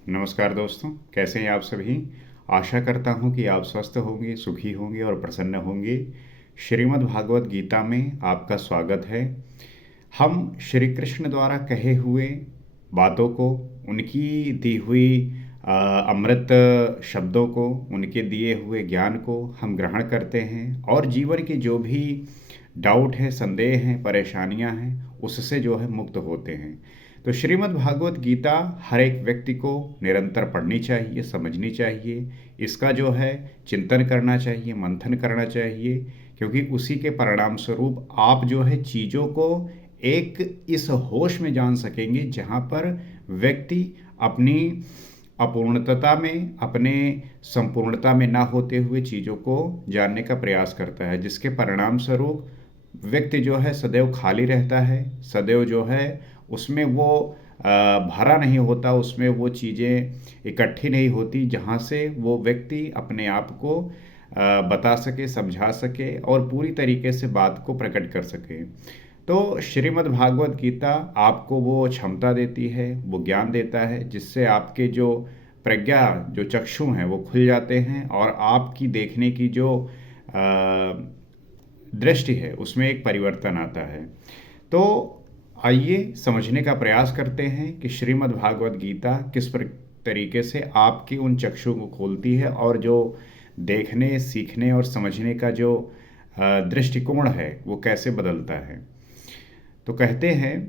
नमस्कार दोस्तों, कैसे हैं आप सभी। आशा करता हूं कि आप स्वस्थ होंगे, सुखी होंगे और प्रसन्न होंगे। श्रीमद् भागवत गीता में आपका स्वागत है। हम श्री कृष्ण द्वारा कहे हुए बातों को, उनकी दी हुई अमृत शब्दों को, उनके दिए हुए ज्ञान को हम ग्रहण करते हैं और जीवन के जो भी डाउट है, संदेह हैं, परेशानियां हैं, उससे जो है मुक्त होते हैं। तो श्रीमद् भागवत गीता हर एक व्यक्ति को निरंतर पढ़नी चाहिए, समझनी चाहिए। इसका जो है चिंतन करना चाहिए, मंथन करना चाहिए, क्योंकि उसी के परिणाम स्वरूप आप जो है चीज़ों को एक इस होश में जान सकेंगे जहाँ पर व्यक्ति अपनी अपूर्णता में, अपने संपूर्णता में ना होते हुए चीज़ों को जानने का प्रयास करता है, जिसके परिणाम स्वरूप व्यक्ति जो है सदैव खाली रहता है, सदैव जो है उसमें वो भरा नहीं होता, उसमें वो चीज़ें इकट्ठी नहीं होती जहाँ से वो व्यक्ति अपने आप को बता सके, समझा सके और पूरी तरीके से बात को प्रकट कर सके। तो श्रीमद् भागवत गीता आपको वो क्षमता देती है, वो ज्ञान देता है, जिससे आपके जो प्रज्ञा, जो चक्षु हैं वो खुल जाते हैं और आपकी देखने की जो दृष्टि है उसमें एक परिवर्तन आता है। तो आइए समझने का प्रयास करते हैं कि श्रीमद् भागवत गीता किस तरीके से आपकी उन चक्षु को खोलती है और जो देखने, सीखने और समझने का जो दृष्टिकोण है वो कैसे बदलता है। तो कहते हैं,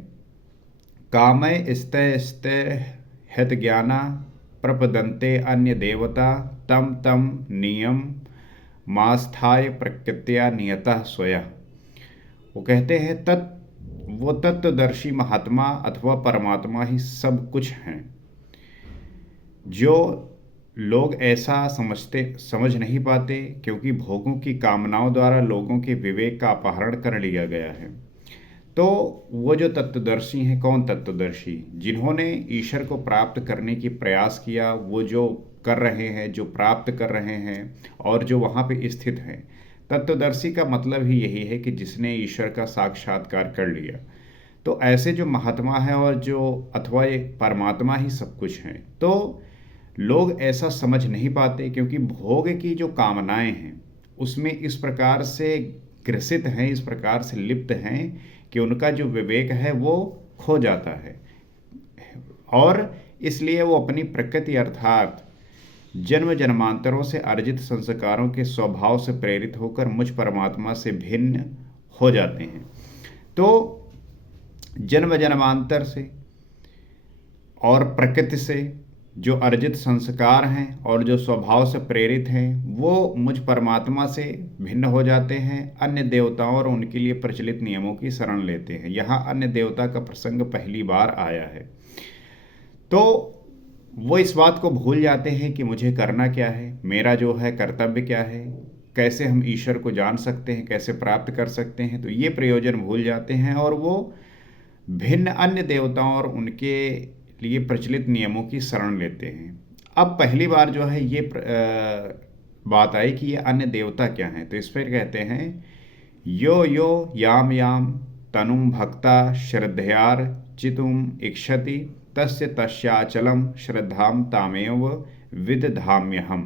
कामय स्तय स्तय हित ज्ञाना प्रपदन्ते अन्य देवता तम तम नियम मास्थाय प्रकृत्या नियतः स्वयं। वो कहते हैं वो तत्वदर्शी महात्मा अथवा परमात्मा ही सब कुछ हैं। जो लोग ऐसा समझ नहीं पाते, क्योंकि भोगों की कामनाओं द्वारा लोगों के विवेक का अपहरण कर लिया गया है। तो वो जो तत्वदर्शी हैं, कौन तत्वदर्शी? जिन्होंने ईश्वर को प्राप्त करने की प्रयास किया, वो जो कर रहे हैं, जो प्राप्त कर रहे हैं और जो वहाँ पे स्थित हैं। तत्वदर्शी का मतलब ही यही है कि जिसने ईश्वर का साक्षात्कार कर लिया। तो ऐसे जो महात्मा हैं और जो अथवा ये परमात्मा ही सब कुछ हैं, तो लोग ऐसा समझ नहीं पाते, क्योंकि भोग की जो कामनाएं हैं उसमें इस प्रकार से ग्रसित हैं, इस प्रकार से लिप्त हैं कि उनका जो विवेक है वो खो जाता है और इसलिए वो अपनी प्रकृति अर्थात जन्म जन्मांतरों से अर्जित संस्कारों के स्वभाव से प्रेरित होकर मुझ परमात्मा से भिन्न हो जाते हैं। तो जन्म जन्मांतर से और प्रकृति से जो अर्जित संस्कार हैं और जो स्वभाव से प्रेरित हैं, वो मुझ परमात्मा से भिन्न हो जाते हैं, अन्य देवताओं और उनके लिए प्रचलित नियमों की शरण लेते हैं। यहाँ अन्य देवता का प्रसंग पहली बार आया है। तो वो इस बात को भूल जाते हैं कि मुझे करना क्या है, मेरा जो है कर्तव्य क्या है, कैसे हम ईश्वर को जान सकते हैं, कैसे प्राप्त कर सकते हैं। तो ये प्रयोजन भूल जाते हैं और वो भिन्न अन्य देवताओं और उनके लिए प्रचलित नियमों की शरण लेते हैं। अब पहली बार जो है ये बात आई कि ये अन्य देवता क्या हैं। तो इस पर कहते हैं, यो यो याम याम तनुम भक्ता श्रद्धयार चितुम इक्षति तस्य तस्याचलम श्रद्धाम तामेव विदधाम्यहम।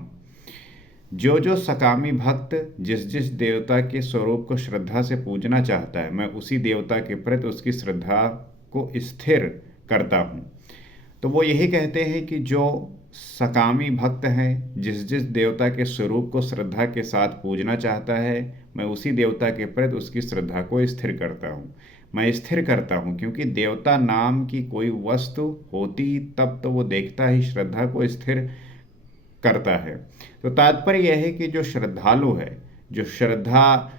जो जो सकामी भक्त जिस जिस देवता के स्वरूप को श्रद्धा से पूजना चाहता है, मैं उसी देवता के प्रति उसकी श्रद्धा को स्थिर करता हूँ। तो वो यही कहते हैं कि जो सकामी भक्त हैं, जिस जिस देवता के स्वरूप को श्रद्धा के साथ पूजना चाहता है, मैं उसी देवता के प्रति उसकी श्रद्धा को स्थिर करता हूँ। मैं स्थिर करता हूँ क्योंकि देवता नाम की कोई वस्तु होती तब तो वो देखता ही श्रद्धा को स्थिर करता है। तो तात्पर्य यह है कि जो श्रद्धालु है, जो श्रद्धा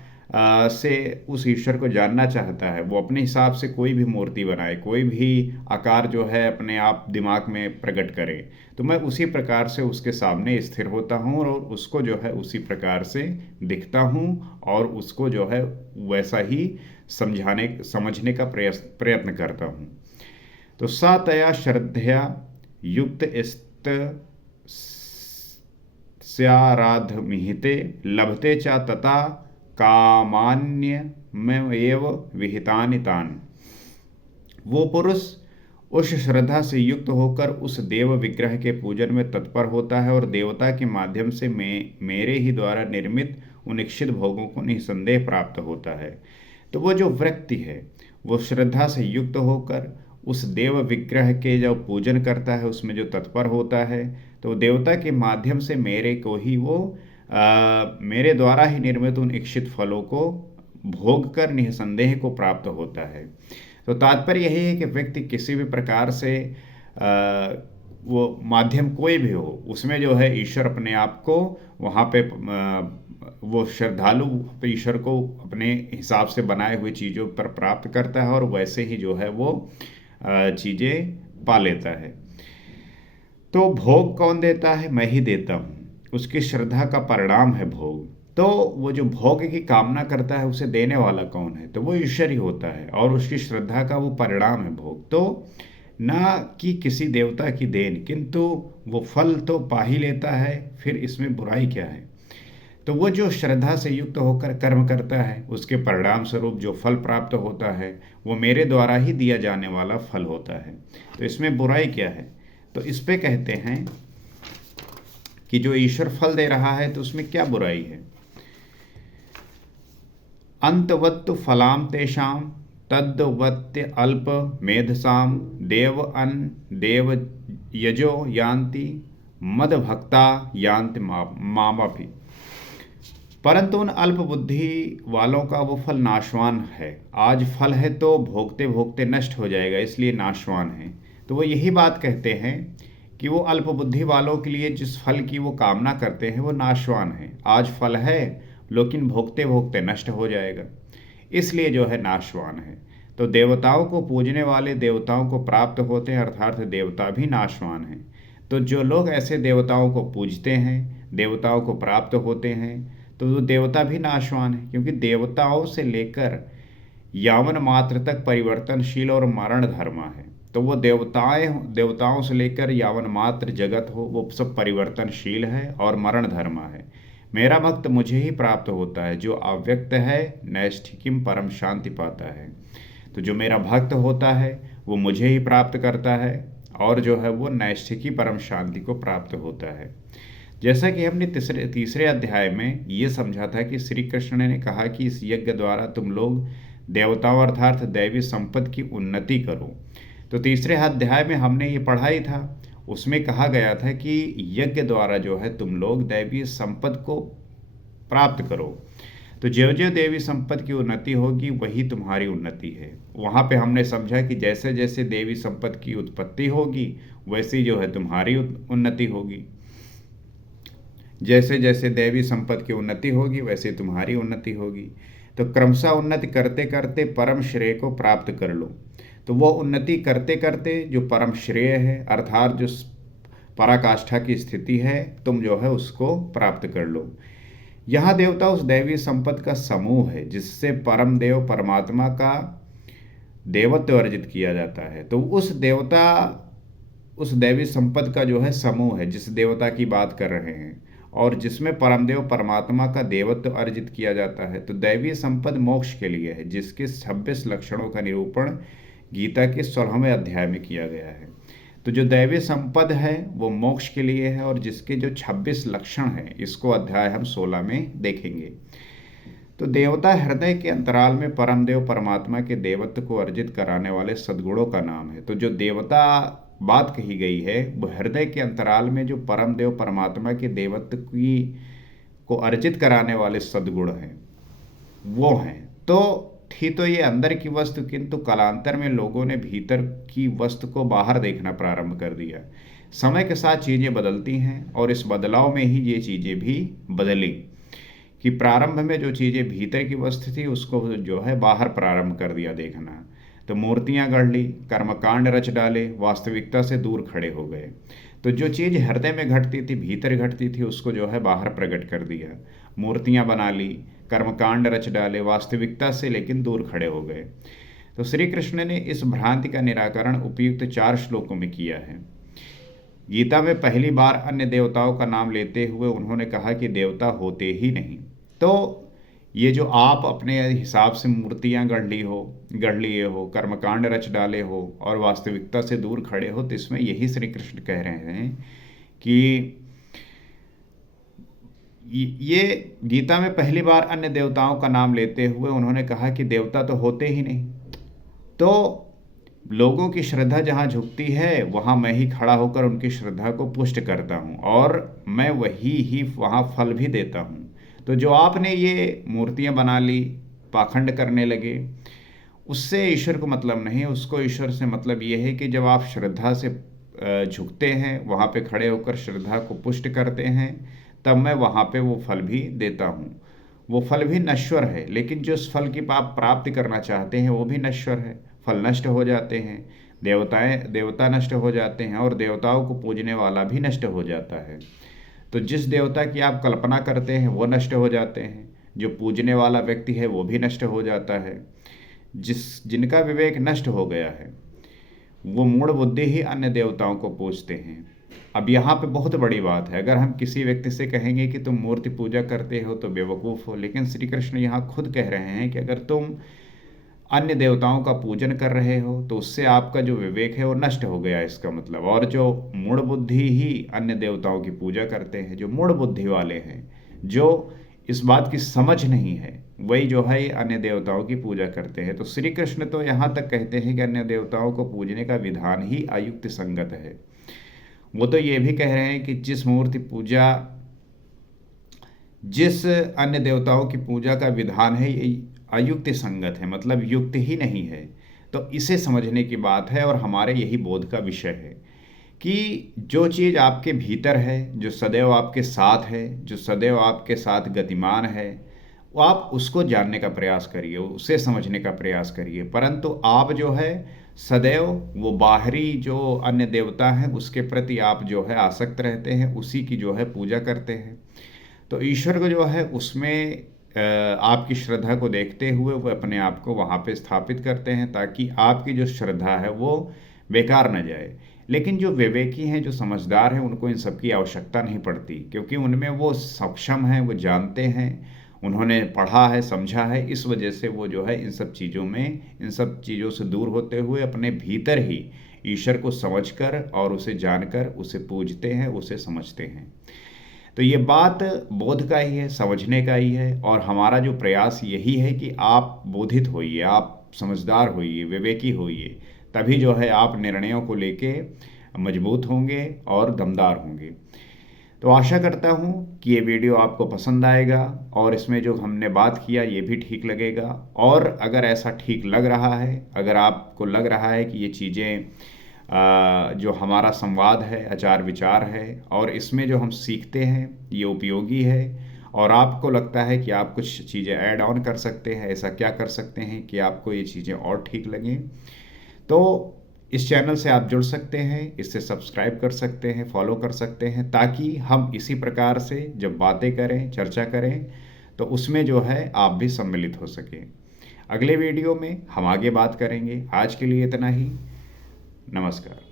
से उस ईश्वर को जानना चाहता है, वो अपने हिसाब से कोई भी मूर्ति बनाए, कोई भी आकार जो है अपने आप दिमाग में प्रकट करे, तो मैं उसी प्रकार से उसके सामने स्थिर होता हूँ और उसको जो है उसी प्रकार से दिखता हूँ और उसको जो है वैसा ही समझने का प्रयत्न करता हूँ। तो सा तया श्रद्धया युक्त स्याराधमिहिते लभते च तथा कामान्यमेव विहितानि तान्। वो पुरुष उस श्रद्धा से युक्त होकर उस देव विग्रह के पूजन में तत्पर होता है और देवता के माध्यम से मेरे ही द्वारा निर्मित उन इच्छित भोगों को निसंदेह प्राप्त होता है। तो वो जो व्यक्ति है वो श्रद्धा से युक्त होकर उस देव विग्रह के जो पूजन करता है उसमें जो तत्पर होता है, तो देवता के माध्यम से मेरे को ही वो मेरे द्वारा ही निर्मित उन इच्छित फलों को भोग कर निसंदेह को प्राप्त होता है। तो तात्पर्य यही है कि व्यक्ति किसी भी प्रकार से वो माध्यम कोई भी हो उसमें जो है ईश्वर अपने आप को वहाँ पे वो श्रद्धालु ईश्वर को अपने हिसाब से बनाए हुए चीज़ों पर प्राप्त करता है और वैसे ही जो है वो चीज़ें पा लेता है। तो भोग कौन देता है? मैं ही देता हूँ। उसकी श्रद्धा का परिणाम है भोग। तो वो जो भोग की कामना करता है उसे देने वाला कौन है? तो वो ईश्वर ही होता है और उसकी श्रद्धा का वो परिणाम है भोग। तो ना कि किसी देवता की देन, किंतु वो फल तो पा ही लेता है, फिर इसमें बुराई क्या है? तो वो जो श्रद्धा से युक्त होकर कर्म करता है उसके परिणाम स्वरूप जो फल प्राप्त होता है वो मेरे द्वारा ही दिया जाने वाला फल होता है। तो इसमें बुराई क्या है? तो इस पे कहते हैं कि जो ईश्वर फल दे रहा है तो उसमें क्या बुराई है? अंतवत्तु फलाम तेषाम तद्वत्य अल्प मेधसाम देव अन देव यजो यान्ति मद भक्ता यान्ति मामपि। परंतु उन अल्प बुद्धि वालों का वो फल नाशवान है। आज फल है तो भोगते भोगते नष्ट हो जाएगा, इसलिए नाशवान है। तो वो यही बात कहते हैं कि वो अल्प बुद्धि वालों के लिए जिस फल की वो कामना करते हैं वो नाशवान है। आज फल है लेकिन भोगते भोगते नष्ट हो जाएगा, इसलिए जो है नाशवान है। तो देवताओं को पूजने वाले देवताओं को प्राप्त होते हैं, अर्थात देवता भी नाशवान हैं। तो जो लोग ऐसे देवताओं को पूजते हैं, देवताओं को प्राप्त होते हैं, तो वो देवता भी नाशवान है, क्योंकि देवताओं से लेकर यावन मात्र तक परिवर्तनशील और मरण धर्म है। तो वो देवताओं से लेकर यावन मात्र जगत हो वो सब परिवर्तनशील है और मरण धर्म है। मेरा भक्त मुझे ही प्राप्त होता है, जो अव्यक्त है नैष्ठिकीम परम शांति पाता है। तो जो मेरा भक्त होता है वो मुझे ही प्राप्त करता है और जो है वो नैष्ठिकी परम शांति को प्राप्त होता है। जैसा कि हमने तीसरे अध्याय में ये समझा था कि श्री कृष्ण ने कहा कि इस यज्ञ द्वारा तुम लोग देवताओं अर्थात दैवी संपत्ति की उन्नति करो। तो तीसरे अध्याय में हमने ये पढ़ा ही था, उसमें कहा गया था कि यज्ञ द्वारा जो है तुम लोग दैवी संपत्ति को प्राप्त करो। तो ज्यों ज्यों देवी संपत्ति की उन्नति होगी वही तुम्हारी उन्नति है। वहाँ पे हमने समझा कि जैसे जैसे देवी संपत्ति की उत्पत्ति होगी वैसी जो है तुम्हारी उन्नति होगी। जैसे जैसे देवी संपत्ति की उन्नति होगी वैसे तुम्हारी उन्नति होगी। तो क्रमशः उन्नति करते करते परम श्रेय को प्राप्त कर लो। तो वो उन्नति करते करते जो परम श्रेय है अर्थात जो पराकाष्ठा की स्थिति है तुम जो है उसको प्राप्त कर लो। यहाँ देवता उस दैवी संपत्ति का समूह है जिससे परम देव परमात्मा का देवत्व अर्जित किया जाता है। तो उस दैवी संपत्ति का जो है समूह है जिस देवता की बात कर रहे हैं और जिसमें परमदेव परमात्मा का देवत्व अर्जित किया जाता है। तो दैवी संपत्ति मोक्ष के लिए है जिसके 26 लक्षणों का निरूपण गीता के 16वें अध्याय में किया गया है। तो जो दैवी संपद है वो मोक्ष के लिए है और जिसके जो 26 लक्षण हैं इसको अध्याय हम 16 में देखेंगे। तो देवता हृदय के अंतराल में परमदेव परमात्मा के देवत्व को अर्जित कराने वाले सद्गुणों का नाम है। तो जो देवता बात कही गई है वो हृदय के अंतराल में जो परमदेव परमात्मा के देवत्व की को अर्जित कराने वाले सद्गुण हैं वो हैं। तो थी तो ये अंदर की वस्तु, किंतु कालांतर में लोगों ने भीतर की वस्तु को बाहर देखना प्रारंभ कर दिया। समय के साथ चीज़ें बदलती हैं और इस बदलाव में ही ये चीज़ें भी बदली कि प्रारंभ में जो चीज़ें भीतर की वस्तु थी उसको जो है बाहर प्रारंभ कर दिया देखना। तो मूर्तियां गढ़ ली, कर्मकांड रच डाले, वास्तविकता से दूर खड़े हो गए। तो जो चीज़ हृदय में घटती थी भीतर घटती थी उसको जो है बाहर प्रकट कर दिया। मूर्तियां बना ली, कर्मकांड रच डाले, वास्तविकता से लेकिन दूर खड़े हो गए। तो श्री कृष्ण ने इस भ्रांति का निराकरण उपयुक्त 4 श्लोकों में किया है। गीता में पहली बार अन्य देवताओं का नाम लेते हुए उन्होंने कहा कि देवता होते ही नहीं। तो ये जो आप अपने हिसाब से मूर्तियां गढ़ लिए हो, कर्मकांड रच डाले हो और वास्तविकता से दूर खड़े हो, तो इसमें यही श्री कृष्ण कह रहे हैं कि ये गीता में पहली बार अन्य देवताओं का नाम लेते हुए उन्होंने कहा कि देवता तो होते ही नहीं। तो लोगों की श्रद्धा जहाँ झुकती है वहाँ मैं ही खड़ा होकर उनकी श्रद्धा को पुष्ट करता हूँ और मैं वही ही वहाँ फल भी देता हूँ। तो जो आपने ये मूर्तियाँ बना ली, पाखंड करने लगे, उससे ईश्वर को मतलब नहीं है। उसको ईश्वर से मतलब ये है कि जब आप श्रद्धा से झुकते हैं, वहाँ पे खड़े होकर श्रद्धा को पुष्ट करते हैं, तब मैं वहाँ पे वो फल भी देता हूँ। वो फल भी नश्वर है, लेकिन जो उस फल की आप प्राप्ति करना चाहते हैं वो भी नश्वर है। फल नष्ट हो जाते हैं, देवता नष्ट हो जाते हैं और देवताओं को पूजने वाला भी नष्ट हो जाता है। तो जिस देवता की आप कल्पना करते हैं वो नष्ट हो जाते हैं, जो पूजने वाला व्यक्ति है वो भी नष्ट हो जाता है। जिनका विवेक नष्ट हो गया है वो मूढ़ बुद्धि ही अन्य देवताओं को पूजते हैं। अब यहाँ पे बहुत बड़ी बात है, अगर हम किसी व्यक्ति से कहेंगे कि तुम मूर्ति पूजा करते हो तो बेवकूफ़ हो, लेकिन श्री कृष्ण यहाँ खुद कह रहे हैं कि अगर तुम अन्य देवताओं का पूजन कर रहे हो तो उससे आपका जो विवेक है वो नष्ट हो गया, इसका मतलब। और जो मूढ़ बुद्धि ही अन्य देवताओं की पूजा करते हैं, जो मूढ़ बुद्धि वाले हैं, जो इस बात की समझ नहीं है, वही जो है अन्य देवताओं की पूजा करते हैं। तो श्री कृष्ण तो यहाँ तक कहते हैं कि अन्य देवताओं को पूजने का विधान ही अयुक्त संगत है। वो तो ये भी कह रहे हैं कि जिस अन्य देवताओं की पूजा का विधान है ये अयुक्त संगत है, मतलब युक्त ही नहीं है। तो इसे समझने की बात है और हमारे यही बोध का विषय है कि जो चीज़ आपके भीतर है, जो सदैव आपके साथ है, जो सदैव आपके साथ गतिमान है, वो आप उसको जानने का प्रयास करिए, उसे समझने का प्रयास करिए। परंतु आप जो है सदैव वो बाहरी जो अन्य देवता हैं उसके प्रति आप जो है आसक्त रहते हैं, उसी की जो है पूजा करते हैं। तो ईश्वर को जो है उसमें आपकी श्रद्धा को देखते हुए वो अपने आप को वहाँ पे स्थापित करते हैं, ताकि आपकी जो श्रद्धा है वो बेकार न जाए। लेकिन जो विवेकी हैं, जो समझदार हैं, उनको इन सब की आवश्यकता नहीं पड़ती, क्योंकि उनमें वो सक्षम हैं, वो जानते हैं, उन्होंने पढ़ा है, समझा है। इस वजह से वो जो है इन सब चीज़ों से दूर होते हुए अपने भीतर ही ईश्वर को समझकर और उसे जानकर उसे पूजते हैं, उसे समझते हैं। तो ये बात बोध का ही है, समझने का ही है। और हमारा जो प्रयास यही है कि आप बोधित होइए, आप समझदार होइए, विवेकी होइए, तभी जो है आप निर्णयों को लेके मजबूत होंगे और दमदार होंगे। तो आशा करता हूँ कि ये वीडियो आपको पसंद आएगा और इसमें जो हमने बात किया ये भी ठीक लगेगा। और अगर ऐसा ठीक लग रहा है, अगर आपको लग रहा है कि ये चीज़ें जो हमारा संवाद है, आचार विचार है और इसमें जो हम सीखते हैं ये उपयोगी है, और आपको लगता है कि आप कुछ चीज़ें ऐड ऑन कर सकते हैं, ऐसा क्या कर सकते हैं कि आपको ये चीज़ें और ठीक लगें, तो इस चैनल से आप जुड़ सकते हैं, इससे सब्सक्राइब कर सकते हैं, फॉलो कर सकते हैं, ताकि हम इसी प्रकार से जब बातें करें, चर्चा करें, तो उसमें जो है आप भी सम्मिलित हो सकें। अगले वीडियो में हम आगे बात करेंगे। आज के लिए इतना ही। नमस्कार।